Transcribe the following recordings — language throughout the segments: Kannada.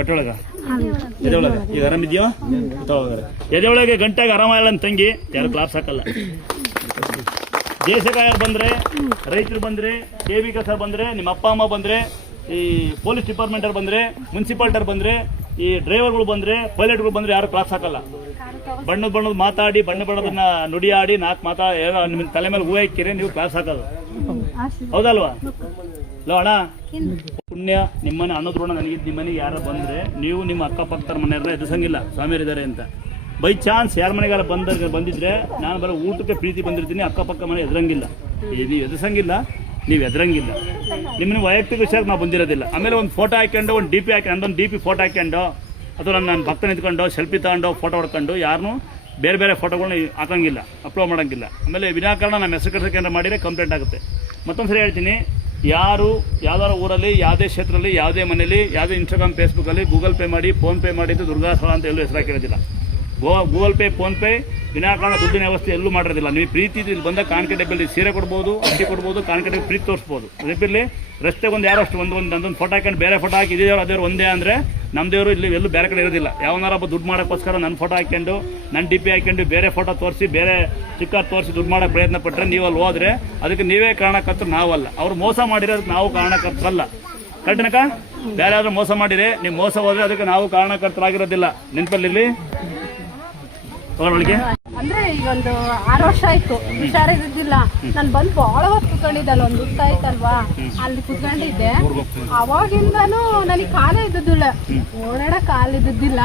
ಒಟ್ಟೊಳಗ ಎದೆ ಒಳಗ ಈಗ ಆರಾಮಿದ್ಯೋ ಎದೆ ಒಳಗೆ ಗಂಟೆಗೆ ಆರಾಮಿಲ್ಲ ಅಂತ ತಂಗಿ ಯಾರು ಕ್ಲಾಸ್ ಹಾಕಲ್ಲ. ದೇಶಕಾಯರು ಬಂದ್ರೆ, ರೈತರು ಬಂದ್ರೆ, KV ಸರ್ ಬಂದ್ರೆ, ನಿಮ್ಮ ಅಪ್ಪ ಅಮ್ಮ ಬಂದ್ರೆ, ಈ ಪೊಲೀಸ್ ಡಿಪಾರ್ಟ್ಮೆಂಟರ್ ಬಂದ್ರೆ, ಮುನ್ಸಿಪಾಲ್ಟರ್ ಬಂದ್ರೆ, ಈ ಡ್ರೈವರ್ಗಳು ಬಂದ್ರೆ, ಪೈಲಟ್ಗಳು ಬಂದ್ರೆ ಯಾರು ಕ್ಲಾಸ್ ಹಾಕಲ್ಲ. ಬಣ್ಣದ ಮಾತಾಡಿ ಬಣ್ಣದನ್ನ ನುಡಿ ಆಡಿ ನಿಮ್ಮ ತಲೆ ಮೇಲೆ ಹೂವು ಇಕ್ಕಿರಿ ನೀವು ಕ್ಲಾಸ್ ಹಾಕೋದು. ಹೌದಲ್ವಾ? ಅಣ್ಣ ಪುಣ್ಯ ನಿಮ್ಮನೆ ಅನ್ನೋದ್ ಋಣ ನನಗಿದ್ದು. ನಿಮ್ಮನೆಗೆ ಯಾರು ಬಂದ್ರೆ ನೀವು ನಿಮ್ಮ ಅಕ್ಕಪಕ್ಕದ ಮನೆಯವ್ರನ್ನ ಎದುರಿಸಂಗಿಲ್ಲ ಸ್ವಾಮಿಯರಿದ್ದಾರೆ ಅಂತ. ಬೈ ಚಾನ್ಸ್ ಯಾರ ಮನೆಗಾರ ಬಂದಿದ್ರೆ ನಾನು ಬರೋ ಊಟಕ್ಕೆ ಪ್ರೀತಿ ಬಂದಿರ್ತೀನಿ, ಅಕ್ಕಪಕ್ಕ ಮನೆ ಎದುರಂಗಿಲ್ಲ. ನೀವು ಎದುರಿಸಂಗಿಲ್ಲ, ನೀವು ಎದುರಂಗಿಲ್ಲ. ನಿಮ್ಮನ್ನ ವೈಯಕ್ತಿಕ ವಿಷಯಕ್ಕೆ ನಾವು ಬಂದಿರೋದಿಲ್ಲ. ಆಮೇಲೆ ಒಂದು ಫೋಟೋ ಹಾಕೊಂಡು ಒಂದು DP ಹಾಕಿ ನಂದೊಂದು DP ಫೋಟೋ ಹಾಕೊಂಡು ಅಥವಾ ನನ್ನ ಭಕ್ತ ನಿಂತ್ಕೊಂಡು ಸೆಲ್ಫಿ ತಗೊಂಡು ಫೋಟೋ ಹೊಡ್ಕೊಂಡು ಯಾರನ್ನೂ ಬೇರೆ ಫೋಟೋಗಳನ್ನ ಹಾಕಂಗಿಲ್ಲ, ಅಪ್ಲೋಡ್ ಮಾಡೋಂಗಿಲ್ಲ. ಆಮೇಲೆ ವಿನಾಕಾರಣ ನಮ್ಮ ಹೆಸರು ಕರೆಸೋಕೆ ಮಾಡಿದರೆ ಕಂಪ್ಲೇಂಟ್ ಆಗುತ್ತೆ. ಮತ್ತೊಂದು ಸರಿ ಹೇಳ್ತೀನಿ, ಯಾರು ಯಾವ್ದಾರ ಊರಲ್ಲಿ ಯಾವುದೇ ಕ್ಷೇತ್ರದಲ್ಲಿ ಯಾವುದೇ ಮನೇಲಿ ಯಾವುದೇ Instagram Facebook ಗೂಗಲ್ ಪೇ ಮಾಡಿ ಫೋನ್ ಪೇ ಮಾಡಿದ್ದು ದುರ್ಗಾಸ್ಥಳ ಅಂತ ಎಲ್ಲೂ ಹೆಸರು ಹಾಕಿರೋದಿಲ್ಲ. ಗೂಗಲ್ ಪೇ ಫೋನ್ ಪೇ ವಿನಾಕಾರಣ ದುಡ್ಡಿನ ವ್ಯವಸ್ಥೆ ಎಲ್ಲೂ ಮಾಡಿರೋದಿಲ್ಲ. ನೀವು ಪ್ರೀತಿ ಇಲ್ಲಿ ಬಂದ ಕಾಣಿಕೆ ಡಬ್ಬಲ್ಲಿ ಸೀರೆ ಕೊಡ್ಬೋದು, ಅಕ್ಕಿ ಕೊಡ್ಬೋದು, ಕಾಣಿಕೆ ಡಬ್ಬಿ ಪ್ರೀತಿ ತೋರಿಸ್ಬೋದು. ರೆಪಿರ್ಲಿ ರಸ್ತೆಗೆ ಒಂದು ಯಾರೋ ಅಷ್ಟು ಒಂದೊಂದು ಫೋಟೋ ಹಾಕೊಂಡು ಬೇರೆ ಫೋಟೋ ಹಾಕಿ ಇದೇವ್ರು ಅದೇವ್ರು ಒಂದೇ ಅಂದರೆ ನಮ್ಮ ದೇವರು ಇಲ್ಲಿ ಎಲ್ಲೂ ಬೇರೆ ಕಡೆ ಇರೋದಿಲ್ಲ. ಯಾವನಾರ ದುಡ್ಡು ಮಾಡೋಕ್ಕೋಸ್ಕರ ನನ್ನ ಫೋಟೋ ಹಾಕೊಂಡು ನನ್ನ DP ಹಾಕೊಂಡು ಬೇರೆ ಫೋಟೋ ತೋರಿಸಿ ಬೇರೆ ಚಿಕ್ಕ ತೋರಿಸಿ ದುಡ್ಡು ಮಾಡೋಕ್ಕೆ ಪ್ರಯತ್ನ ಪಟ್ಟರೆ ನೀವು ಅಲ್ಲಿ ಹೋದ್ರೆ ಅದಕ್ಕೆ ನೀವೇ ಕಾರಣಕರ್ತರು, ನಾವಲ್ಲ. ಅವ್ರು ಮೋಸ ಮಾಡಿರೋದಕ್ಕೆ ನಾವು ಕಾರಣಕರ್ತರಲ್ಲ. ಕರೆಕ್ಟ್ನಕ್ಕ? ಬೇರೆ ಯಾರು ಮೋಸ ಮಾಡಿರಿ, ನೀವು ಮೋಸ ಹೋದ್ರೆ ಅದಕ್ಕೆ ನಾವು ಕಾರಣಕರ್ತರಾಗಿರೋದಿಲ್ಲ. ನೆನಪಲ್ಲಿರಲಿ. ಅಂದ್ರೆ ಈಗ ಒಂದು 6 ವರ್ಷ ಆಯ್ತು ಹುಷಾರಿದ್ದಿಲ್ಲ. ನಾನು ಬಂದು ಬಹಳ ಹೊತ್ತು ಕುತ್ಕೊಂಡಿದ್ದಲ್ಲ, ಒಂದು ಹುತ್ತ ಆಯ್ತಲ್ವಾ, ಅಲ್ಲಿ ಕುತ್ಕೊಂಡಿದ್ದೆ. ಅವಾಗಿಂದಾನು ನನಗೆ ಕಾಲೇ ಇದ್ದಿದ್ದಿಲ್ಲ, ಓಡಾಡಕ್ ಕಾಲಿದ್ದಿದ್ದಿಲ್ಲ.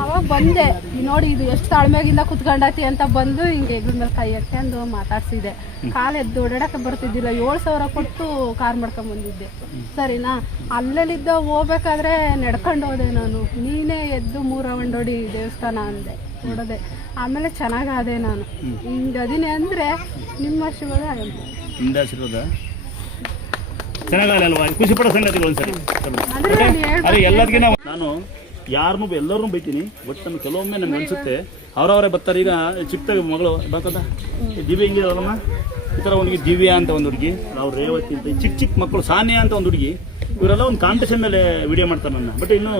ಅವಾಗ ಬಂದೆ, ನೋಡಿ ಇದು ಎಷ್ಟು ತಾಳ್ಮೆಗಿಂದ ಕುತ್ಕೊಂಡತಿ ಅಂತ ಬಂದು ಹಿಂಗೆ ಹೆಗ್ಲ ಮೇಲೆ ಕೈ ಹಾಕ್ಕೊಂಡು ಮಾತಾಡ್ಸಿದೆ. ಕಾಲೆದ್ದು ಓಡಾಡಕ್ಕೆ ಬರ್ತಿದ್ದಿಲ್ಲ. 7,000 ಕೊಟ್ಟು ಕಾರ್ ಮಾಡ್ಕೊಂಡ್ ಬಂದಿದ್ದೆ. ಸರಿನಾ? ಅಲ್ಲೆಲ್ಲಿದ್ದ ಹೋಗ್ಬೇಕಾದ್ರೆ ನಡ್ಕೊಂಡು ಹೋದೆ ನಾನು. ನೀನೇ ಎದ್ದು 3 ರೌಂಡ್ ಹೊಡಿ ದೇವಸ್ಥಾನ ಅಂದೆ, ನೋಡದೆ. ಆಮೇಲೆ ಚೆನ್ನಾಗಾದೆ ನಾನು. ಹಿಂಗದಿನೇ ಅಂದ್ರೆ ನಿಮ್ಮ ಆಶೀರ್ವಾದ. ಚೆನ್ನಾಗಲ್ವಾ? ಖುಷಿ ಪಡೋ ಸಂಗತಿಗಳು ಒಂದ್ಸರಿ. ಎಲ್ಲರಿಗಿನ ನಾನು ಯಾರನ್ನೂ ಎಲ್ಲರನ್ನೂ ಬೈತೀನಿ. ಬಟ್ ನಮ್ಗೆ ಕೆಲವೊಮ್ಮೆ ನಮ್ಗೆ ಅನ್ಸುತ್ತೆ ಅವರವರೇ ಬರ್ತಾರೆ. ಈಗ ಚಿಕ್ಕ ಮಗಳು ಬರ್ತದ ದಿವ್ಯ ಹಿಂಗಿದಾವಲ್ಲಮ್ಮ, ಈ ಥರ ಒಂದು ದಿವ್ಯ ಅಂತ ಒಂದು ಹುಡುಗಿ, ಅವ್ರು ರೇವತಿ ಅಂತ ಚಿಕ್ಕ ಮಕ್ಕಳು, ಸಾನ್ಯಾ ಅಂತ ಒಂದು ಹುಡುಗಿ, ಇವರೆಲ್ಲ ಒಂದು ಕಾಂಪಿಟೇಷನ್ ಮೇಲೆ ವಿಡಿಯೋ ಮಾಡ್ತಾರೆ ನನ್ನ. ಬಟ್ ಇನ್ನು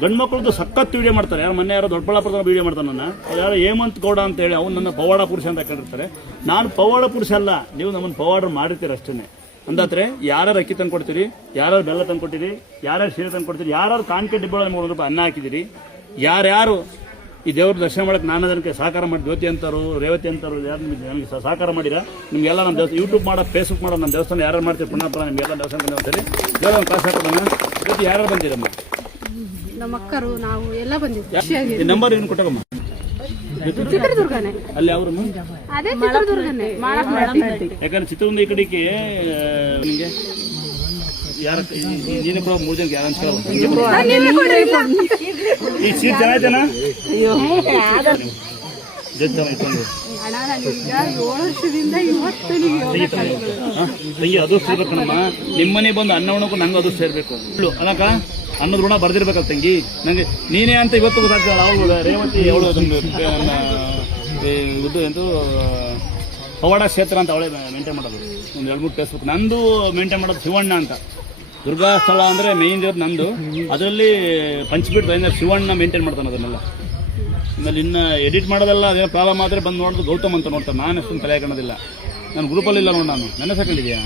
ಗಂಡು ಮಕ್ಕಳದ್ದು ಸಖತ್ ವಿಡಿಯೋ ಮಾಡ್ತಾರೆ. ಯಾರು ಮೊನ್ನೆ ಯಾರೋ ದೊಡ್ಡಬಳ್ಳಾಪುರದ ವಿಡಿಯೋ ಮಾಡ್ತಾರೆ ನನ್ನ. ಯಾರು ಹೇಮಂತ್ ಗೌಡ ಅಂತ ಹೇಳಿ ಅವ್ನು ನನ್ನ ಪವಾಡ ಪುರುಷ ಅಂತ ಕೇಳಿರ್ತಾರೆ. ನಾನು ಪವಾಡ ಪುರುಷ ಅಲ್ಲ, ನೀವು ನಮ್ಮನ್ನು ಪವಾಡ ಮಾಡಿರ್ತೀರ ಅಷ್ಟೇ. ಅಂದಾದ್ರೆ ಯಾರು ಅಕ್ಕಿ ತಂದು ಕೊಡ್ತೀರಿ, ಯಾರು ಬೆಲ್ಲ ತಂದು ಕೊಟ್ಟಿರಿ, ಯಾರು ಸೀರೆ ತಂದು ಕೊಡ್ತೀರಿ, ಯಾರು ಕಾಣಿಕೆ ಡಿಬ್ಬಳ 300 ರೂಪಾಯಿ ಅನ್ನ ಹಾಕಿದಿರಿ, ಯಾರ್ಯಾರು ಈ ದೇವ್ರ ದರ್ಶನ ಮಾಡಕ್ಕೆ ನಾನು ಅದಕ್ಕೆ ಸಹಕಾರ ಮಾಡಿ, ಜ್ಯೋತಿ ಅಂತಾರು, ರೇವತಿ ಅಂತಾರು, ಯಾರು ನನಗೆ ಸಹಕಾರ ಮಾಡಿರ ನಿಮಗೆಲ್ಲ ನಮ್ಮ ದೇವಸ್ಥಾನ ಯೂಟ್ಯೂಬ್ ಮಾಡೋ, ಫೇಸ್ಬುಕ್ ಮಾಡೋ, ನಮ್ಮ ದೇವಸ್ಥಾನ ಯಾರು ಮಾಡ್ತೀರಿ ಪುಣ್ಯ ನಿಮಗೆಲ್ಲ ದೇವಸ್ಥಾನ ಅಂತೇಳಿ ದೇವ್ರ ಒಂದು ಕ್ಲಾಸ್ ಹಾಕೋಣ. ಜ್ಯೋತಿ ಯಾರು ಬಂದಿರಮ್ಮ? ನಮ್ಮ ಅಕ್ಕರು ನಾವು ಎಲ್ಲ ಬಂದಿದ್ದೀವಿ. ನಂಬರ್ ಏನು ಕೊಟ್ಟಗಮ್ಮ? ಚಿತ್ರದುರ್ಗನೇ. ಅಲ್ಲಿ ಅವರು ಅದೇ ಚಿತ್ರದುರ್ಗನೇ. ಯಾಕಂದ್ರೆ ಚಿತ್ರದುರ್ಗ ಈ ಕಡೆಗೆ ನಿಮಗೆ ಯಾರ ನೀನು ಕೂಡ 3 ಜನಕ್ಕೆ ಯಾರು ಅನ್ಸ್ಕೊಳ್ಳ. ಈ ಸೀಟ್ ಚೆನ್ನಾಯ್ತೇನಾ? ತಂಗಿ ಅದೃಷ್ಟ ಇರ್ಬೇಕಣ್ಣಮ್ಮ. ನಿಮ್ಮನೆ ಬಂದು ಅನ್ನ ಉಣಕ್ಕೂ ನಂಗೆ ಅದೃಷ್ಟ ಇರಬೇಕು ಅಲ್ಲಕ್ಕ. ಅನ್ನೋದು ಋಣ ಬರ್ದಿರ್ಬೇಕಲ್ಲ ತಂಗಿ ನಂಗೆ. ನೀನೇ ಅಂತ ಇವತ್ತು ಗೊತ್ತಾಗ್ತಲ್ಲ. ಅವಳು ರೇವತಿ ಅವಳು ಇದು ಎಂದು ಪವಾಡ ಕ್ಷೇತ್ರ ಅಂತ ಅವಳೇ ಮೇಂಟೈನ್ ಮಾಡೋದು. ಒಂದು 2-3 ಫೇಸ್ಬುಕ್ ನಂದು ಮೇಂಟೈನ್ ಮಾಡೋದು ಶಿವಣ್ಣ ಅಂತ. ದುರ್ಗಾಸ್ಥಳ ಅಂದರೆ ಮೇಯ್ನ್ ದೇವ್ರು ನಂದು. ಅದರಲ್ಲಿ ಪಂಚಪೀಠ ಶಿವಣ್ಣ ಮೇಂಟೈನ್ ಮಾಡ್ತಾನೆ ಅದನ್ನೆಲ್ಲ. ಆಮೇಲೆ ಇನ್ನು ಎಡಿಟ್ ಮಾಡೋದೆಲ್ಲ ಅದೇ ಪ್ರಾಬ್ಲಮ್ ಆದರೆ ಬಂದು ನೋಡೋದು ಗೌತಮ್ ಅಂತ ನೋಡ್ತಾನೆ. ನಾನು ಅಷ್ಟೊಂದು ತಲೆ ಹಾಕೋದಿಲ್ಲ. ನಾನು ಗ್ರೂಪಲ್ಲಿ ಇಲ್ಲ ನೋಡಿ. ನಾನು ನನ್ನ ಸಾಕೊಂಡಿದ್ಯಾ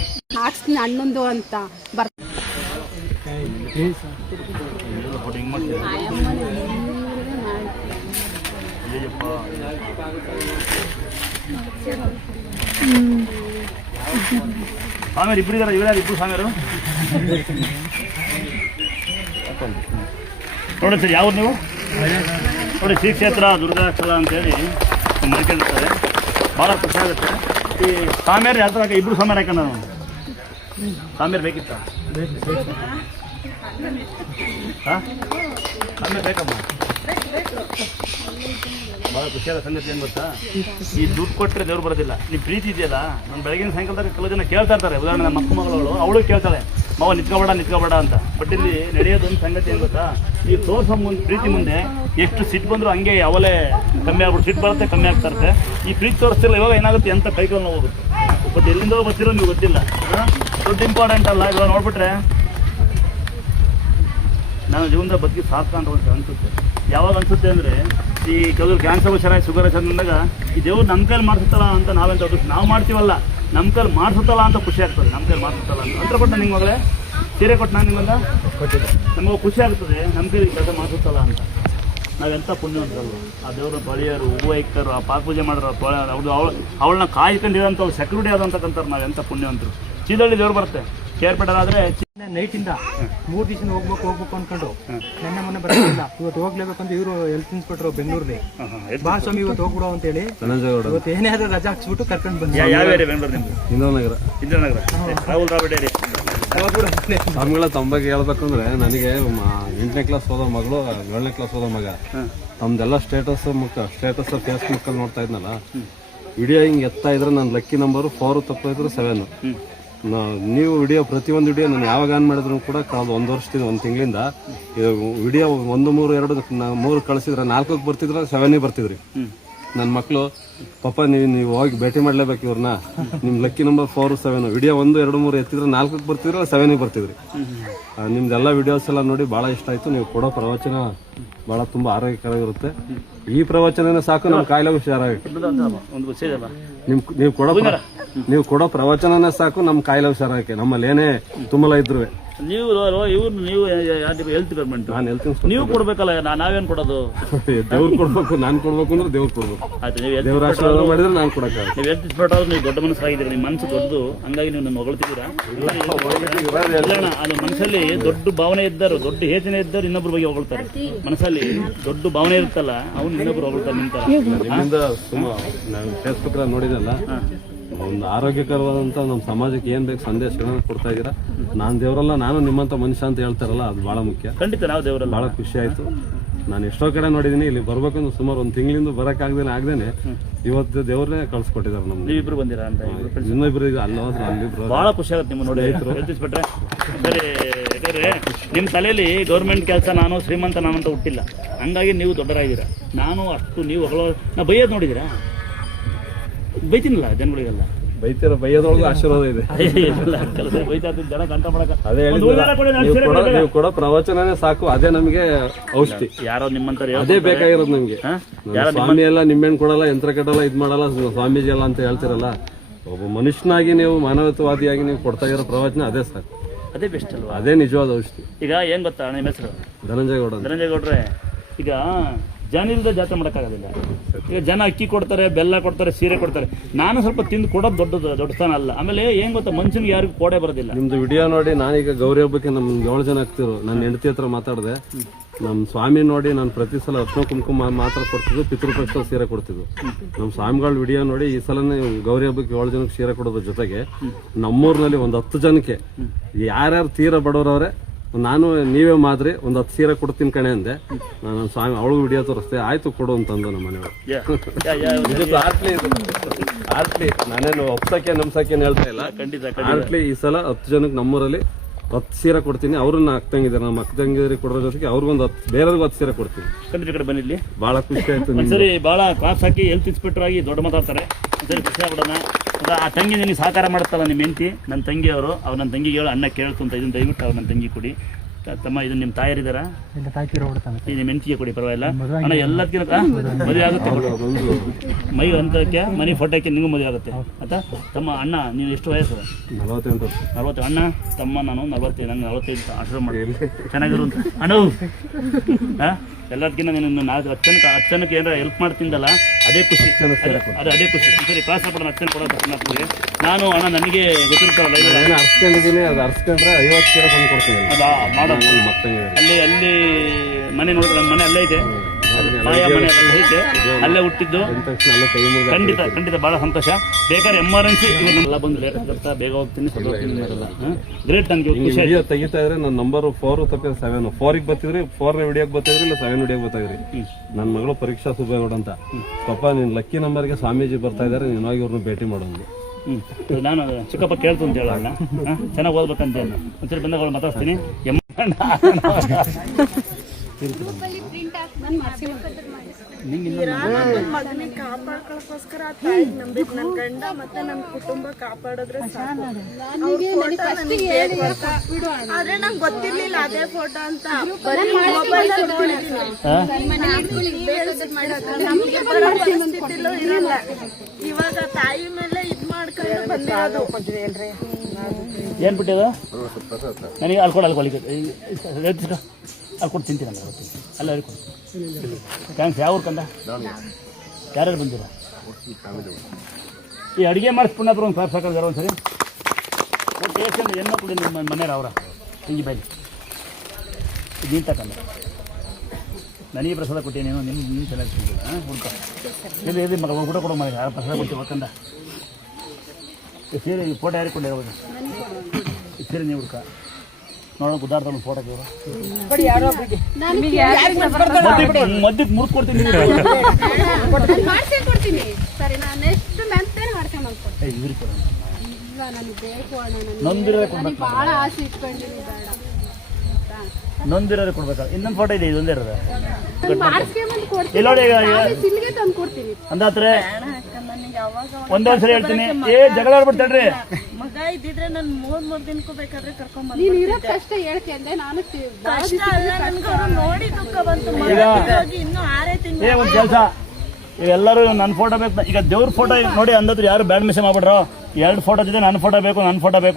ಹನ್ನೊಂದು ಅಂತ ಸ್ವಾಮಿಯರು ಇಬ್ಬರಿದ್ದಾರೆ. ಇವರ್ಯಾರು ಇಬ್ಬರು ಸ್ವಾಮಿಯರು ನೋಡಿ ಸರ್. ಯಾವ್ದು ನೀವು ನೋಡಿ? ಶ್ರೀ ಕ್ಷೇತ್ರ ದುರ್ಗಾಸ್ಥಳ ಅಂತೇಳಿ ಮಾಡ್ಕೊಂಡಿರ್ತಾರೆ. ಭಾಳ ಖುಷಿ ಆಗುತ್ತೆ. ಈ ಸ್ವಾಮಿಯರು ಯಾವ ಥರ ಇಬ್ಬರು ಸ್ವಾಮಿಯರು ಹಾಕೊಂಡ ನಾನು ಸ್ವಾಮಿಯರು ಬೇಕಿತ್ತ? ಹಾಂ ಸ್ವಾಮಿಯರು ಬೇಕಮ್ಮ. ಭಾಳ ಖುಷಿಯಾದ ಸಂಗತಿ ಏನು ಗೊತ್ತಾ? ಈ ದುಡ್ಡು ಕೊಟ್ಟರೆ ದೇವ್ರು ಬರೋದಿಲ್ಲ. ನೀವು ಪ್ರೀತಿ ಇದೆಯಲ್ಲ, ನಾನು ಬೆಳಗಿನ ಸಾಯಂಕಾಲದಾಗ ಕೆಲವು ಜನ ಕೇಳ್ತಾ ಇರ್ತಾರೆ. ಉದಾಹರಣೆ ನಮ್ಮ ಅಕ್ಕ ಮಗಳು ಅವಳು ಕೇಳ್ತಾಳೆ, ಮಾವ ನಿತ್ಕೋಬೇಡ ಅಂತ. ಬಟ್ ಇಲ್ಲಿ ನಡೆಯೋದೊಂದು ಸಂಗತಿ ಏನು ಗೊತ್ತಾ? ಈ ತೋರ್ಸೋ ಮುಂದೆ ಪ್ರೀತಿ ಮುಂದೆ ಎಷ್ಟು ಸಿಟ್ಟು ಬಂದರೂ ಹಂಗೆ ಅವಲೇ ಕಮ್ಮಿ ಆಗ್ಬಿಟ್ಟು ಸಿಟ್ಟು ಬರುತ್ತೆ, ಕಮ್ಮಿ ಆಗ್ತಾ ಇರುತ್ತೆ. ಈ ಪ್ರೀತಿ ತೋರಿಸ್ತಿಲ್ಲ. ಇವಾಗ ಏನಾಗುತ್ತೆ ಅಂತ ಕೈಕೊಂಡು ಹೋಗುತ್ತೆ. ಬಟ್ ಎಲ್ಲಿಂದ ಬರ್ತಿರೋ ನೀವು ಗೊತ್ತಿಲ್ಲ. ದುಡ್ಡು ಇಂಪಾರ್ಟೆಂಟ್ ಅಲ್ಲ. ಇವಾಗ ನೋಡ್ಬಿಟ್ರೆ ನಾನು ಜೀವನದ ಬದುಕಿ ಸಾರ್ಥ ಅಂತ ಒಂದು ಅನಿಸುತ್ತೆ. ಯಾವಾಗ ಅನಿಸುತ್ತೆ ಅಂದರೆ ಈ ಕೆಲವರು ಕ್ಯಾನ್ಸರ್ ಹುಷಾರಾಗಿ ಶುಗರ್ ಅಂದಾಗ ಈ ದೇವ್ರು ನಮ್ಮ ಕೈಲಿ ಮಾಡಿಸುತ್ತಲ್ಲ ಅಂತ ನಾವೆಂತ ಅದೃಷ್ಟ ನಾವು ಮಾಡ್ತೀವಲ್ಲ, ನಮ್ಮ ಕೈಲಿ ಮಾಡಿಸುತ್ತಲ್ಲ ಅಂತ ಖುಷಿ ಆಗ್ತದೆ. ನಮ್ಮ ಕೈಲಿ ಮಾಡಿಸುತ್ತಲ್ಲ ಅಂತ ಅಂತರ ಕೊಟ್ಟು ನಿಮ್ಗೆ ಮಗಳೇ ಸೀರೆ ಕೊಟ್ಟು ನಾನು ನಿಮ್ಮಲ್ಲ ನಮಗೆ ಖುಷಿ ಆಗ್ತದೆ ನಮ್ಮ ಕೈಲಿ ಕೆಲಸ ಮಾಡಿಸುತ್ತಲ್ಲ ಅಂತ. ನಾವೆಂಥ ಪುಣ್ಯವಂತರಲ್ವ, ಆ ದೇವ್ರನ್ನ ತೊಳೆಯೋರು, ಹೂವು ಇಕ್ಕರು, ಆ ಪಾಕ ಪೂಜೆ ಮಾಡೋರು, ಅವ್ರು ಅವಳನ್ನ ಕಾಯ್ಕೊಂಡಿರೋಂಥ ಅವ್ರು ಸೆಕ್ಯೂರಿಟಿ ಆದಂತಕ್ಕಂಥವ್ರು ನಾವೆಂಥ ಪುಣ್ಯವಂತರು. ಚೀದಳ್ಳಿ ದೇವ್ರು ಬರುತ್ತೆ, ಕೇರ್ಪೇಟರಾದರೆ ನೈಟಿಂದ 3 ದಿವಸ ಹೋಗ್ಬೇಕು ಅನ್ಕೊಂಡು ನೆನ್ನೆ ಮೊನ್ನೆ ಬರಲಿಲ್ಲ. ಇವತ್ತು ಹೋಗ್ಲೇಬೇಕಂತ ಇವರು ಹೆಲ್ತ್ ಇನ್ಸ್ಪೆಕ್ಟರ್ ಬೆಂಗಳೂರಲ್ಲಿ ಬಾ ಸ್ವಾಮಿ ಇವತ್ತು ಹೋಗ್ಬಿಡೋ ಅಂತ ಹೇಳಿ ಇವತ್ತು ಏನೇ ಆದ್ರೂ ರಜಾ ಹಾಕ್ಸ್ಬಿಟ್ಟು ಕರ್ಕೊಂಡು ಬಂದ. ಯಾವ ಏರಿಯಾ ಬೆಂಗಳೂರು ನಿಮ್ದು? ಇಂದಿರಾನಗರ. ರಾಹುಲ್ ರಾಬರ್ಟ್ ಸ್ವಾಮಿಗಳ ತಮ್ಮಗೆ ಹೇಳ್ಬೇಕಂದ್ರೆ ನನಗೆ 8ನೇ ಕ್ಲಾಸ್ ಓದೋ ಮಗಳು 7ನೇ ಕ್ಲಾಸ್ ಓದೋ ಮಗ ತಮ್ದೆಲ್ಲ ಸ್ಟೇಟಸ್ ಫೇಸ್ಬುಕ್ ಅಲ್ಲಿ ನೋಡ್ತಾ ಇದ್ನಲ್ಲ, ವಿಡಿಯೋ ಹಿಂಗೆ ಎತ್ತಾ ಇದ್ರೆ ನನ್ನ ಲಕ್ಕಿ ನಂಬರು 4 ತಪ್ಪಿದ್ರೆ 7. ನೀವು ವಿಡಿಯೋ ಪ್ರತಿಯೊಂದು ವಿಡಿಯೋ ನಾನು ಯಾವಾಗ ಆನ್ ಮಾಡಿದ್ರು ಕೂಡ ಕಳೆದ 1 ವರ್ಷದಿಂದ 1 ತಿಂಗಳಿಂದ ವಿಡಿಯೋ 1, 3, 2, 3 ಕಳಿಸಿದ್ರೆ 4ಕ್ಕೆ ಬರ್ತಿದ್ರೆ 7 ಬರ್ತಿದ್ರಿ. ನನ್ನ ಮಕ್ಕಳು ಪಾಪ ನೀವು ಹೋಗಿ ಭೇಟಿ ಮಾಡ್ಲೇಬೇಕು ಇವ್ರನ್ನ, ನಿಮ್ ಲಕ್ಕಿ ನಂಬರ್ 4, 7 ವಿಡಿಯೋ 1, 2, 3 ಎತ್ತಿದ್ರೆ 4ಕ್ಕೆ ಬರ್ತಿದ್ರೆ 7 ಬರ್ತಿದ್ರಿ. ನಿಮ್ದೆಲ್ಲ ವಿಡಿಯೋಸ್ ಎಲ್ಲ ನೋಡಿ ಬಹಳ ಇಷ್ಟ ಆಯ್ತು. ನೀವು ಕೊಡೋ ಪ್ರವಚನ ಬಹಳ ತುಂಬಾ ಆರೋಗ್ಯಕರವಾಗಿರುತ್ತೆ. ಈ ಪ್ರವಚನ ಸಾಕು ನಮ್ಮ ಕಾಯಿಲೆ ಹುಷಾರಾಗಕ್ಕೆ. ನೀವು ಕೊಡೋ ಪ್ರವಚನನೇ ಸಾಕು ನಮ್ಮ ಕಾಯಿಲೆ ಹುಷಾರಾಗಕ್ಕೆ. ನಮ್ಮಲ್ಲಿ ಏನೇ ತುಂಬಲ ಇದ್ರು ನೀವು ಹೆಲ್ತ್ ಡಿಪಾರ್ಟ್ಮೆಂಟ್, ನಾನು ಹೇಳ್ತೀನಿ, ನೀವು ಕೊಡ್ಬೇಕಲ್ಲ, ನಾವೇನ್ ಕೊಡೋದು? ದೇವ್ರು ಕೊಡ್ಬೇಕು, ನಾನು ಕೊಡ್ಬೇಕು ಅಂದ್ರೆ ದೇವ್ರು ಕೊಡ್ಬೇಕು. ಆಯ್ತು, ನೀವು ದೇವ್ರ ಆಶೀರ್ವಾದ ಮಾಡಿದ್ರೆ ನಾನು ಕೊಡಕ್ಕೆ. ನೀವು ಹೆಲ್ತ್ ಇನ್ಸ್ಪೆಕ್ಟರ್ ನೀವು ದೊಡ್ಡ ಮನಸ್ಸಾಗಿದ್ದೀರಿ, ನಿಮ್ಮ ಮನಸ್ಸು ದೊಡ್ಡದು, ಹಂಗಾಗಿ ನೀವು ನನ್ನ ಹೊಗಳ್ತಿದ್ದೀರಾ. ಅದು ಮನಸ್ಸಲ್ಲಿ ದೊಡ್ಡ ಭಾವನೆ ಇದ್ದರು, ದೊಡ್ಡ ಯೋಚನೆ ಇದ್ದರು ಇನ್ನೊಬ್ರ ಬಗ್ಗೆ ಹೊಗಳ್ತಾರೆ. ಮನಸ್ಸಲ್ಲಿ ದೊಡ್ಡ ಭಾವನೆ ಇರುತ್ತಲ್ಲ ಅವ್ನು ಇನ್ನೊಬ್ರು ಹೊಗಳ್ತಾರೆ ನಿಂತರ. ನಿಮ್ಮಿಂದ ನಾನು ಫೇಸ್ಬುಕ್ ನೋಡಿದಲ್ಲ, ಒಂದು ಆರೋಗ್ಯಕರವಾದಂತ ನಮ್ಮ ಸಮಾಜಕ್ಕೆ ಏನ್ ಬೇಕು ಸಂದೇಶಗಳನ್ನ ಕೊಡ್ತಾ ಇದ್ದೀರಾ. ನಾನ್ ದೇವರಲ್ಲ, ನಾನು ನಿಮ್ಮಂತ ಮನುಷ್ಯ ಅಂತ ಹೇಳ್ತಾರಲ್ಲ, ಅದು ಬಹಳ ಮುಖ್ಯ. ಖಂಡಿತ ನಾವು ದೇವರಲ್ಲ. ಬಹಳ ಖುಷಿ ಆಯ್ತು. ನಾನು ಎಷ್ಟೋ ಕಡೆ ನೋಡಿದೀನಿ, ಇಲ್ಲಿ ಬರ್ಬೇಕಂದ್ರೆ ಸುಮಾರು 1 ತಿಂಗಳಿಂದ ಬರಕ್ ಆಗ್ದೇನೆ ಇವತ್ತು ದೇವ್ರನ್ನೇ ಕಳ್ಸಿಕೊಟ್ಟಿದ್ದಾರೆ ನಮ್ಗೆ. ನೀವಿಬ್ರು ಬಂದಿರಾ ಅಂತ? ಇನ್ನಿಬ್ರು ಅಲ್ಲೋದ್ರು ಅಲ್ಲಿಬ್ರು. ಬಹಳ ಖುಷಿ ಆಗುತ್ತೆ ನಿಮ್ಮ ನೋಡಿ ಹೇಳ್ತಿಸ್ಬಿಟ್ರೆ. ಸರಿ, ಯಾಕಂದ್ರೆ ನಿಮ್ಮ ತಲೆಯಲ್ಲಿ ಗೌರ್ಮೆಂಟ್ ಕೆಲಸ ನಾನು ಶ್ರೀಮಂತ ನಾನು ಅಂತ ಹುಟ್ಟಿಲ್ಲ, ಹಂಗಾಗಿ ನೀವು ದೊಡ್ಡರಾಗಿದ್ದೀರಾ. ನಾನು ಅಷ್ಟು ನೀವು ನಾ ಬೈಯೋದು ನೋಡಿದ್ದೀರಾ? ಬೈತೀನಲ್ಲ ಜನಗಳಿಗೆಲ್ಲ, ಬೈಯೋದ್ರೊಳಗೂ ಆಶೀರ್ವಾದ ಇದೆ. ಬೈತಾ ಜನ ಕಂಟ ಮಾಡಕ ಅದೇ ನೀವು ಕೊಡೋ ಪ್ರವಚನನೇ ಸಾಕು, ಅದೇ ನಮಗೆ ಔಷಧಿ. ಯಾರೋ ನಿಮ್ಮಂತ ಅದೇ ಬೇಕಾಗಿರೋದು ನಮ್ಗೆ. ಸ್ವಾಮಿ ಎಲ್ಲ ನಿಮ್ಮೆಣ್ಣು ಕೊಡಲ್ಲ, ಯಂತ್ರ ಕಟ್ಟಲ್ಲ, ಇದ್ ಮಾಡಲ್ಲ, ಸ್ವಾಮೀಜಿ ಎಲ್ಲ ಅಂತ ಹೇಳ್ತಿರಲ್ಲ. ಒಬ್ಬ ಮನುಷ್ಯನಾಗಿ ನೀವು ಮಾನವತಾವಾದಿಯಾಗಿ ನೀವು ಕೊಡ್ತಾ ಇರೋ ಪ್ರವಚನ ಅದೇ ಸಾಕು. ಅದೇ ಬೆಸ್ಟ್ ಅಲ್ವಾ? ಅದೇ ನಿಜವಾದ ಔಷಧಿ. ಈಗ ಏನ್ ಗೊತ್ತಾ ನಿಮ್ಮ ಹೆಸರು? ಧನಂಜಯ ಗೌಡ. ಧನಂಜಯ ಗೌಡ್ರೆ, ಈಗ ಜನ ಇಲ್ಲದೆ ಜಾತ್ರೆ ಮಾಡೋಕ್ಕಾಗೋದಿಲ್ಲ. ಈಗ ಜನ ಅಕ್ಕಿ ಕೊಡ್ತಾರೆ, ಬೆಲ್ಲ ಕೊಡ್ತಾರೆ, ಸೀರೆ ಕೊಡ್ತಾರೆ. ನಾನು ಸ್ವಲ್ಪ ತಿಂದು ಕೊಡೋದು ದೊಡ್ಡ ಸ್ಥಾನ ಅಲ್ಲ. ಆಮೇಲೆ ಏನ್ ಗೊತ್ತಾ, ಮನುಷ್ಯನಿಗೆ ಯಾರಿಗೂ ಕೋಡೆ ಬರೋದಿಲ್ಲ. ನಿಮ್ದು ವಿಡಿಯೋ ನೋಡಿ ನಾನೀಗ ಗೌರಿ ಹಬ್ಬಕ್ಕೆ ನಮ್ 7 ಜನ ಆಗ್ತಿರು. ನನ್ನ ಹೆಂಡತಿ ಹತ್ರ ಮಾತಾಡಿದೆ. ನಮ್ಮ ಸ್ವಾಮಿ ನೋಡಿ ನಾನು ಪ್ರತಿ ಸಲ ಅರ್ಶಿನ ಕುಂಕುಮ ಮಾತ್ರ ಕೊಡ್ತಿದ್ದು, ಪಿತೃಪಕ್ಷ ಸೀರೆ ಕೊಡ್ತಿದ್ದು. ನಮ್ಮ ಸ್ವಾಮಿಗಳ ವಿಡಿಯೋ ನೋಡಿ ಈ ಸಲನೇ ಗೌರಿ ಹಬ್ಬಕ್ಕೆ 7 ಜನಕ್ಕೆ ಸೀರೆ ಕೊಡೋದ್ರ ಜೊತೆಗೆ ನಮ್ಮೂರಿನಲ್ಲಿ ಒಂದು 10 ಜನಕ್ಕೆ ಯಾರ್ಯಾರು ತೀರ ಬಡವರವ್ರೆ, ನಾನು ನೀವೇ ಮಾದ್ರಿ ಒಂದು 10 ಸೀರೆ ಕೊಡ್ತೀನಿ ಕಣೆ ಅಂದೆ. ನಾನು ಸ್ವಾಮಿ ಅವಳಿಗೆ ವಿಡಿಯೋ ತೋರಿಸ್ದೆ, ಆಯ್ತು ಕೊಡು ಅಂತಂದು ನಮ್ಮ ಮನೆಯವರು. ಆರ್ಟ್ಲಿ ನಾನೇನು ಒಪ್ಸಕ್ಕೆ ನಮ್ಸಕ್ಕೆ ಹೇಳ್ತಾ ಇಲ್ಲ. ಆರ್ಟ್ಲಿ ಈ ಸಲ 10 ಜನಕ್ಕೆ ನಮ್ಮೂರಲ್ಲಿ 10 ಸೀರೆ ಕೊಡ್ತೀನಿ. ಅವ್ರನ್ನ ಅಕ್ಕಂಗಿದ್ದಾರೆ, ನಮ್ಮ ಅಕ್ಕಂಗಿರಿಗೆ ಕೊಡೋ ಜೊತೆಗೆ ಅವ್ರಿಗೊಂದು 10 ಬೇರೆಯವ್ರಿಗೆ 10 ಸೀರೆ ಕೊಡ್ತೀನಿ. ಖಂಡಿತ ಕಡೆ ಬನ್ನಿಲ್ಲಿ, ಬಹಳ ಖುಷಿ ಆಯ್ತು. ಸರಿ, ಬಹಳ ಕ್ಲಾಸ್ ಹಾಕಿ ಹೆಲ್ತ್ ಇನ್ಸ್ಪೆಕ್ಟರ್ ಆಗಿ ದೊಡ್ಡ ಮಾತಾಡ್ತಾರೆ. ಸರಿ, ಖುಷಿ ಆಗ್ಬಿಡೋಣ. ಆ ತಂಗಿ ನಿನಗೆ ಸಹಕಾರ ಮಾಡುತ್ತಲ್ಲ ನಿಮ್ಮ ಹೆಂಡತಿ, ನನ್ನ ತಂಗಿಯವರು. ಅವ್ರು ನನ್ನ ತಂಗಿಗೆ ಹೇಳು, ಅಣ್ಣ ಕೇಳ್ತು ಅಂತ ಇದನ್ನು ದಯವಿಟ್ಟು ಅವ್ರು ನನ್ನ ತಂಗಿ ಕೊಡಿ. ತಮ್ಮ ಇದನ್ನ ನಿಮ್ಮ ತಾಯರಿದ್ದಾರಾ? ಈ ನಿಮ್ಮ ಹೆಂಡತಿಗೆ ಕೊಡಿ, ಪರವಾಗಿಲ್ಲ ಅಣ್ಣ. ಎಲ್ಲದಕ್ಕಿಂತ ಮದುವೆ ಆಗುತ್ತೆ ಮೈ ಅಂತಕ್ಕೆ, ಮನೆ ಫೋಟೋಕ್ಕೆ ನಿಮಗೂ ಮದುವೆ ಆಗುತ್ತೆ ಆಯ್ತಾ? ತಮ್ಮ ಅಣ್ಣ ನೀವು ಎಷ್ಟು ವಯಸ್ಸು? 40. ಅಣ್ಣ ತಮ್ಮ ನಾನು 45. ನಂಗೆ 45 ಆಶೀರ್ವಾದ ಮಾಡಿ ಚೆನ್ನಾಗಿರು ಅಂತ ಅಣ್ಣ. ಎಲ್ಲದಕ್ಕಿಂತ ನೀನು 10 ಜನಕ್ಕೆ ಏನಾರ ಹೆಲ್ಪ್ ಮಾಡ್ತಿದ್ದಲ್ಲ, ಅದೇ ಖುಷಿ. ಅದೇ ಖುಷಿ. ಸರಿ, ಕ್ಲಾಸ್ ಕೊಡೋಣ. 10 ಜನ ಕೊಡೋದು ನಾನು ಅಣ್ಣ ನನಗೆ ಗೊತ್ತಿರ್ತಾವಲ್ಲ, ಅರ್ಸ್ಕೊಂಡಿದ್ದೀನಿ. ಅದು ಅರ್ಸ್ಕೊಂಡ್ರೆ 50 ಸೀರೆ ತಂದು ಕೊಡ್ತೀನಿ. ಮಾಡೋದು ಅಲ್ಲಿ ಮನೆ ನೋಡಿದ್ರೆ ನಮ್ಮ ಮನೆ ಅಲ್ಲೇ ಇದೆ, ತಾಯ ಮನೆ ಐತೆ, ಅಲ್ಲೇ ಹುಟ್ಟಿದ್ದು. ಖಂಡಿತ ಬಹಳ ಸಂತೋಷ. ಬೇಕಾದ್ರೆ ಎಮರ್ಜೆನ್ಸಿ ಇವನ್ನೆಲ್ಲ ಬಂದು ಲೇಟ್ ಆಗ್ತಾ ಬೇಗ ಹೋಗ್ತೀನಿ, ಗ್ರೇಟ್. ನನಗೆ ವಿಡಿಯೋ ತೆಗಿತಾ ಇದ್ರೆ ನನ್ನ ನಂಬರ್ 4 ತಪ್ಪಿದ್ರೆ 7. 4ಗೆ ಬರ್ತಿದ್ರಿ, 4ನೇ ವಿಡಿಯೋಗೆ ಬರ್ತಾಯಿದ್ರಿ, ಇಲ್ಲ 7 ವಿಡಿಯೋಗೆ ಬರ್ತಾಯಿದ್ರಿ. ನನ್ನ ಮಗಳು ಪರೀಕ್ಷಾ ಸುಬ್ಬೇಗೌಡ ಅಂತ. ಪಾಪ ನಿನ್ ಲಕ್ಕಿ ನಂಬರ್ಗೆ ಸ್ವಾಮೀಜಿ ಬರ್ತಾ ಇದಾರೆ, ನೀನು ಹೋಗಿ ಇವ್ರನ್ನ ಭೇಟಿ ಮಾಡೋದು. ನಾನು ಚಿಕ್ಕಪ್ಪ ಕೇಳ್ತು ಅಂತ ಹೇಳೋಣ, ಚೆನ್ನಾಗಿ ಓದ್ಬೇಕಂತ ಹೇಳಿ ಒಂದ್ಸರಿ ಬಂದಾಗ ಮಾತಾಡ್ತೀನಿ. ಮಗನಿಗೆ ಕಾಪಾಡ್ಕೊಳಕ್ಕೋಸ್ಕರ ಆ ತಾಯಿಗೆ ನಂಬಿಕೆ ನನ್ ಗಂಡ ಮತ್ತೆ ನನ್ ಕುಟುಂಬ ಕಾಪಾಡಿದ್ರೆ ಸಾಕು. ಅವ್ರ್ photo ನನಗ್ ಬೇಕು ಅಂತ. ಆದ್ರೆ ನಂಗೆ ಗೊತ್ತಿರ್ಲಿಲ್ಲ ಅದೇ ಫೋಟೋ ಅಂತ. ಬರೀ mobile ಅಲ್ಲಿ ನೋಡಿದೀನಿ. ನಮ್ಗೆ ಬರೋ ಪರಿಸ್ಥಿತಿಲೂ ಇರಲ್ಲ. ಇವಾಗ ತಾಯಿ ಮೇಲೆ ಇದ್ ಮಾಡ್ಕೊಂಡು ಬಂದಿರೋದು. ಏನ್ ಬಿಟ್ಟಿದ ನನಗೆ ಅಲ್ಲಿ ಕೊಡಿ ಅಲ್ಲಿ ಕೊಟ್ಟು ತಿಂತೀನಿ ಅಂದ್ರೆ ಅಲ್ಲ ಅಲ್ಲಿ ಕೊಡಿ. ಥ್ಯಾಂಕ್ಸ್. ಯಾವ ಕಂದ ಯಾರ್ಯಾರು ಬಂದಿರ ಈ ಅಡುಗೆ ಮಾಡಿಸ್ಕೊಂಡಾದ್ರು ಒಂದು ಸಾಕಾದ್ರೆ ಒಂದ್ಸರಿ ಟೇಸ್ಟ್ ಅಂದ್ರೆ ಎಣ್ಣೆ ಕೊಡಿ ನಿಮ್ಮ ಮನೆಯವ್ರ ಅವರ ಹಿಂಗೆ ಬೈಲಿ ಇದು ನೀನು ತಗೊಂಡು ನನಗೆ ಪ್ರಸಾದ ಕೊಟ್ಟೆ ನೀನು ನೀನು ಚೆನ್ನಾಗಿ ತಿಂದಿಲ್ಲ ಹುಡ್ಕ ಇಲ್ಲಿ ಇಲ್ಲಿ ಮಗ ಊಟ ಕೊಡೋ ಮನೆಗೆ ಯಾರು ಪ್ರಸಾದ ಕೊಡ್ತೀವಿ ಹೊತ್ತಂದ ಸೀರೆ ಈ ಫೋಟೋ ಯಾರಿಗೆ ಕೊಂಡಿರ್ಬೋದು ಸೀರೆ ನೀವು ಹುಡ್ಕ ನೋಡೋ ಗುದ್ದಾಡ್ತಾ ಒಂದು ಫೋಟೋ ಮಧ್ಯಕ್ಕೆ ಮುರ್ದು ಕೊಡ್ತೀನಿ ಮಾಡ್ಸ್ಕೊಂಡ್ಕೊಡ್ತೀನಿ. ಸರಿ, ನಾನು ಎಷ್ಟು ಮೆಂತೇನೆ ಮಾಡ್ಕೊಂಡ್ಬಂದ್ಕೊಡ್ತೀನಿ. ಇಲ್ಲ, ನನಗೆ ಬೇಕು ಅಣ್ಣ. ನನಗೆ ಭಾಳ ಆಸೆ ಇಟ್ಕೊಂಡಿದ್ದೀನಿ. ಬೇಡ, ನೊಂದಿರೋರು ಕೊಡ್ಬೇಕಾ? ಇನ್ನೊಂದು ಫೋಟೋ ಇದೆ, ಇದೊಂದೇ ಇರೋದು. ಮಾಡ್ಸ್ಕೊಂಡ್ಬಂದು ಕೊಡ್ತೀನಿ. ಇಲ್ಲ ನೋಡಿ, ಸಿಲ್ಗೆ ತಂದು ಕೊಡ್ತೀನಿ. ಅಂದಾತ್ರೆ ಒಂದೇ ಸರಿ ಹೇಳ್ತೀನಿ, ಜಗಳ ಆಡ್ಬಿಡ್ತಾಳ್ರಿ. ಮಗ ಇದ್ದಿದ್ರೆ ನಾನು ಮೂರ್ ದಿನಕ್ಕೂ ಬೇಕಾದ್ರೆ ಕರ್ಕೊಂಡ್ ನೀನು ಇರೋ ಕಷ್ಟ ಹೇಳ್ಕೊಂಡೆ. ನಾನು ಕಷ್ಟ ಅಲ್ಲ, ನನ್ಗೆ ಅವ್ರು ನೋಡಿ ದುಃಖ ಬಂತು. ಇನ್ನು 6 ತಿಂಗಳು ಒಂದು ಕೆಲಸ, ಎಲ್ಲರೂ ನನ್ನ ಫೋಟೋ ಬೇಕು. ಈಗ ದೇವ್ರ ಫೋಟೋ ನೋಡಿ ಅಂದತ್ರ ಯಾರು ಬ್ಯಾಡ್ ಮಿಸ್ ಮಾಡ್ಬಿಡ್ರು. 2 ಫೋಟೋ ಜೊತೆ ನನ್ನ ಫೋಟೋ ಬೇಕು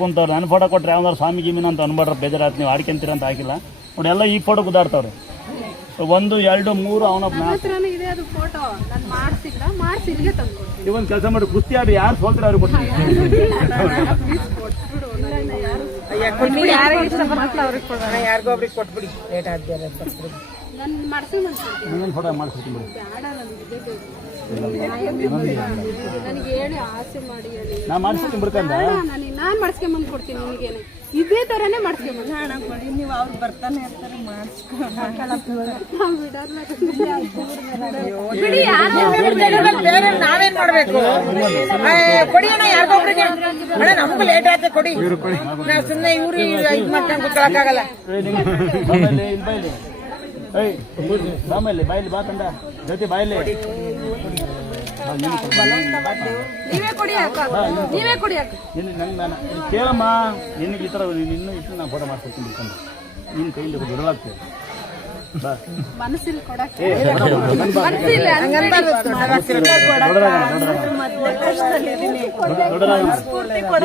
ಅಂತವ್ರು. ನನ್ನ ಫೋಟೋ ಕೊಟ್ಟರೆ ಯಾವ್ದಾರು ಸ್ವಾಮಿ ಗಿಮಿನ ಅಂತ ಅನ್ಬಾಡ್ರ, ಬೇಜಾರಾಯ್ತು. ನೀವು ಆಡ್ಕೊಂತೀರ ಅಂತ ಹಾಕಿಲ್ಲ ನೋಡಿ. ಎಲ್ಲ ಈ ಫೋಟೋ ಗುದ್ದಾಡ್ತಾವ್ರೆ. 1 2 3 ಅವನ ಇದೆ ಅದು ಫೋಟೋ. ನಾನು ಮಾಡಿಸಿ ಇಲ್ಲಿಗೆ ತಂದು ಕೊಡ್ತೀನಿ. ಇವೊಂದು ಕೆಲಸ ಮಾಡಿ, ಕುಸ್ತಿ ಆಡಿ ಯಾರು ಸೋಲ್ತಾರೆ ಅವ್ರಿಗೆ ಕೊಡ್ತೀನಿ. ಯಾರಿಗೊಬ್ರಿಗೆ ಕೊಟ್ಬಿಡಿ ಲೇಟ್ ಆದ್ಮೇಲೆ ನಾನು ಮಾಡ್ಸ್ಕೊಂಡ್ಬಂದ್ಕೊಡ್ತೀನಿ. ಇನ್ನೊಂದು ಫೋಟೋ ಮಾಡಿಸ್ತೀನಿ ಬಿಡಿ. ಬೇಡ, ನನಗೆ ಇದೇ ಬೇಕು. ನನಗೆ ಹೇಳಿ ಆಸೆ ಮಾಡಿ ಹೇಳಿ. ನಾ ಮಾಡಿಸ್ತೀನಿ ಬಿಡ್ಕಂದ. ನಾನು ಮಾಡಿಸ್ಕೊಂಬಂದು ಕೊಡ್ತೀನಿ. ನಿನಗೇನೆ ಇದೇ ಥರನೇ ಮಾಡಿಸ್ಕೊಂಬಂದು. ಹಣ ಕೊಡಿ, ನೀವು ಅವ್ರು ಬರ್ತಾನೆ ಇರ್ತಾರೆ ಬೇರೆ ನಾವೇನ್ ಮಾಡ್ಬೇಕು? ಕೊಡಿ ಅಣ್ಣ, ಯಾರಿಗೊಬ್ರಿಗೆ ಅಣ್ಣ, ನಮಗೂ ಲೇಟ್ ಆಯ್ತು, ಕೊಡಿ. ನಾವು ಸುಮ್ಮನೆ ಇವ್ರು ಇದ್ ಮಾಡ್ಕೊಂಡು ಕೂತ್ಕೊಳಕ್ಕಾಗಲ್ಲ. ಬಾಮಲ್ಲಿ ಬಾಯ್ಲಿ ಬಾ ತಂಡ ಜೊತೆ ಬಾಯ್ಲಿ ನೀವೇ ಕೊಡಿ ಅಕ್ಕ, ನೀವೇ ಕೊಡಿ ಅಕ್ಕ. ನಾನು ಕೇಳಮ್ಮ, ನಿನಗೆ ಈ ಥರ ಇನ್ನೂ ಇಟ್ಟು ನಾನು ಫೋಟೋ ಮಾಡ್ಕೊಡ್ತೀನಿ ಇಟ್ಕೊಂಡು ನಿನ್ನ ಕೈಯಲ್ಲಿ ಬಿಡಲಾಗ್ತದೆ. ಬಾ ಮನಸ್ಸಿಲ್ಲ ಕೊಡಕ್ಕೆ.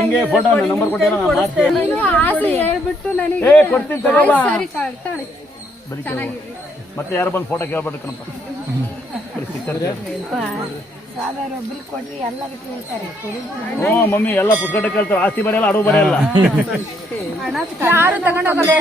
ನಿಂಗೆ ಫೋಟೋ ನಂಬರ್ ಕೊಟ್ಟಿಲ್ಲ ನಾನು ಮಾಡ್ತೀನಿ. ನೀನು ಆಸೆ ಹೇಳ್ಬಿಟ್ಟು ನನಗೆ ಕೊಡ್ತೀನಿ ತಗೋಬಾ. ಸರಿ ತಾಳಿ. ಬರೀ ಮತ್ತೆ ಯಾರು ಬಂದು ಫೋಟೋ ಕೇಳ್ಬಿಟ್ಟು ಕಣಪ್ಪ. ಹ್ಞೂ ಮಮ್ಮಿ ಎಲ್ಲ ಪುಸ್ತಕ ಕೇಳ್ತಾರೆ. ಆಸ್ತಿ ಬರೆಯಲ್ಲ, ಅಡು ಬರೆಯಲ್ಲ. ಯಾರು ತಗೊಂಡೋಗಲ್ಲ.